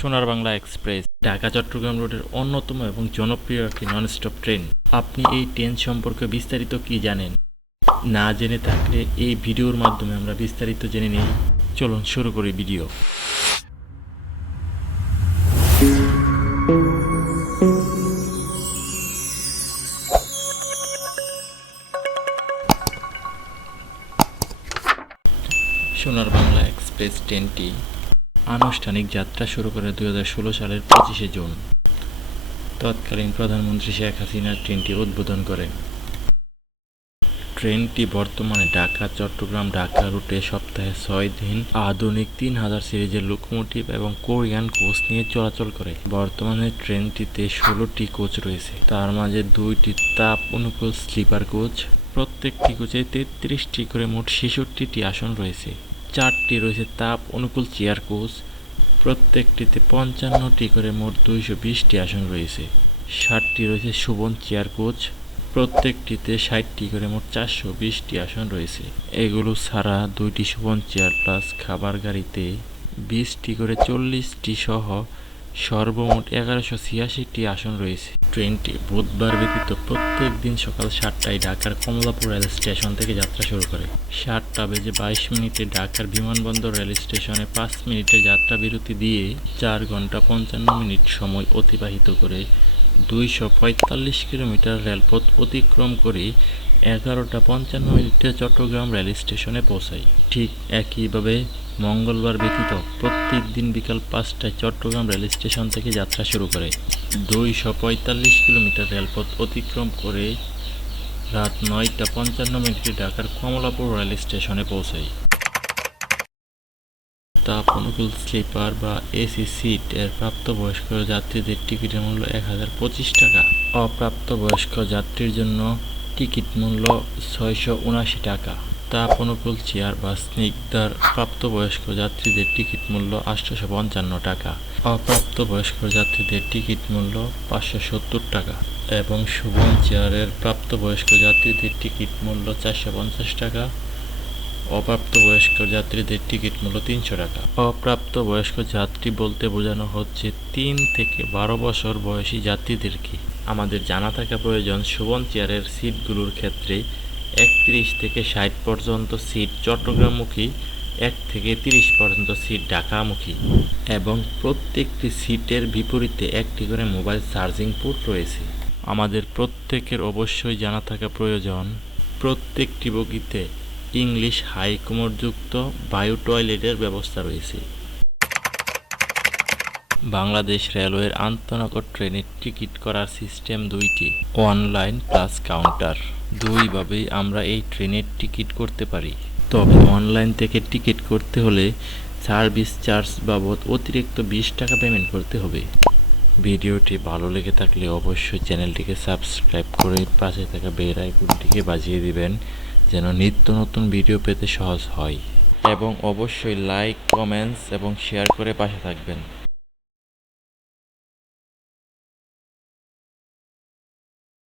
সোনার বাংলা এক্সপ্রেস ঢাকা চট্টগ্রাম রুটের অন্যতম এবং জনপ্রিয় একটি ননস্টপ ট্রেন। আপনি এই ট্রেন সম্পর্কে বিস্তারিত কি জানেন? না জেনে থাকলে এই ভিডিওর মাধ্যমে আমরা বিস্তারিত জেনে নিই। চলুন শুরু করি ভিডিও। সোনার বাংলা এক্সপ্রেস ট্রেনটি আনুষ্ঠানিক যাত্রা শুরু করে 2016 সালের 25শে জুন। তৎকালীন প্রধানমন্ত্রী শেখ হাসিনা ট্রেনটি উদ্বোধন করেন। ট্রেনটি বর্তমানে ঢাকা রুটে সপ্তাহে 6 দিন আধুনিক 3000 সিরিজের লোকোমোটিভ এবং কোরিয়ান কোচ নিয়ে চলাচল করে। বর্তমানে ট্রেনটিতে 16টি কোচ রয়েছে, তার মাঝে 2টি তাপ অনুকূল স্লিপার কোচ। প্রত্যেকটি কোচে 33টি করে মোট 66টি আসন রয়েছে। 4টি রয়েছে তাপ অনুকূল চেয়ার কোচ, প্রত্যেকটিতে 55টি করে মোট 220টি আসন রয়েছে। 60টি রয়েছে শোভন চেয়ার কোচ, প্রত্যেকটিতে 60টি করে মোট 420টি আসন রয়েছে। এগুলো ছাড়া 2টি শোভন চেয়ার প্লাস খাবার গাড়িতে 20টি করে 40টি সহ সর্বমোট 1186টি আসন রয়েছে। ট্রেনটি বুধবার ব্যতীত প্রত্যেক দিন সকাল 7টায় ঢাকার কমলাপুর রেল স্টেশন থেকে যাত্রা শুরু করে। 7:22 ঢাকার বিমানবন্দর রেল স্টেশনে 5 মিনিটের যাত্রা বিরতি দিয়ে 4 ঘন্টা 55 মিনিট সময় অতিবাহিত করে 245 কিলোমিটার রেলপথ অতিক্রম করে 11:55 চট্টগ্রাম রেল স্টেশনে পৌঁছায়। ঠিক একইভাবে মঙ্গলবার ব্যতীত প্রত্যেক দিন বিকাল 5টায় চট্টগ্রাম রেল স্টেশন থেকে যাত্রা শুরু করে 245 কিলোমিটার রেলপথ অতিক্রম করে রাত 9:55 ঢাকার কমলাপুর রেল স্টেশনে পৌঁছায়। তাপ অনুকূল স্লিপার বা এসি সিট এর প্রাপ্তবয়স্ক যাত্রীদের টিকিটের মূল্য 1025 টাকা। অপ্রাপ্তবয়স্ক যাত্রীর জন্য টিকিট মূল্য 679 টাকা। তাপ অনুকূল চেয়ার বা স্নিগ্ধার প্রাপ্তবয়স্ক যাত্রীদের টিকিট মূল্য 855 টাকা। অপ্রাপ্তবয়স্ক যাত্রীদের টিকিট মূল্য 570 টাকা এবং শোভন চেয়ারের প্রাপ্তবয়স্ক যাত্রীদের টিকিট মূল্য 450 টাকা। অপ্রাপ্তবয়স্ক যাত্রীদের টিকিট মূল্য 300 টাকা। অপ্রাপ্তবয়স্ক যাত্রী বলতে বোঝানো হচ্ছে 3 থেকে 12 বছর বয়সী যাত্রীদেরকে। আমাদের জানা থাকা প্রয়োজন, শোভন চেয়ারের সিটগুলোর ক্ষেত্রে 31 থেকে 60 পর্যন্ত সিট চট্টগ্রামমুখী, 1 থেকে 30 পর্যন্ত সিট ঢাকামুখী এবং প্রত্যেকটি সিটের বিপরীতে একটি করে মোবাইল চার্জিং পোর্ট রয়েছে। আমাদের প্রত্যেকের অবশ্যই জানা থাকা প্রয়োজন, প্রত্যেকটি বগিতে ইংলিশ হাই কোমরযুক্ত বায়ু টয়লেটের ব্যবস্থা রয়েছে। বাংলাদেশ রেলওয়ের আন্তনগর ট্রেনের টিকিট করার সিস্টেম 2টি, অনলাইন প্লাস কাউন্টার। দুইভাবেই আমরা এই ট্রেনের টিকিট করতে পারি, তবে অনলাইন থেকে টিকিট করতে হলে সার্ভিস চার্জ বাবদ অতিরিক্ত 20 টাকা পেমেন্ট করতে হবে। ভিডিওটি ভালো লেগে থাকলে অবশ্যই চ্যানেলটিকে সাবস্ক্রাইব করে পাশে থাকা বেল আইকনটিকে বাজিয়ে দিবেন, যেন নিত্য নতুন ভিডিও পেতে সহজ হয়। এবং অবশ্যই লাইক, কমেন্টস এবং শেয়ার করে পাশে থাকবেন।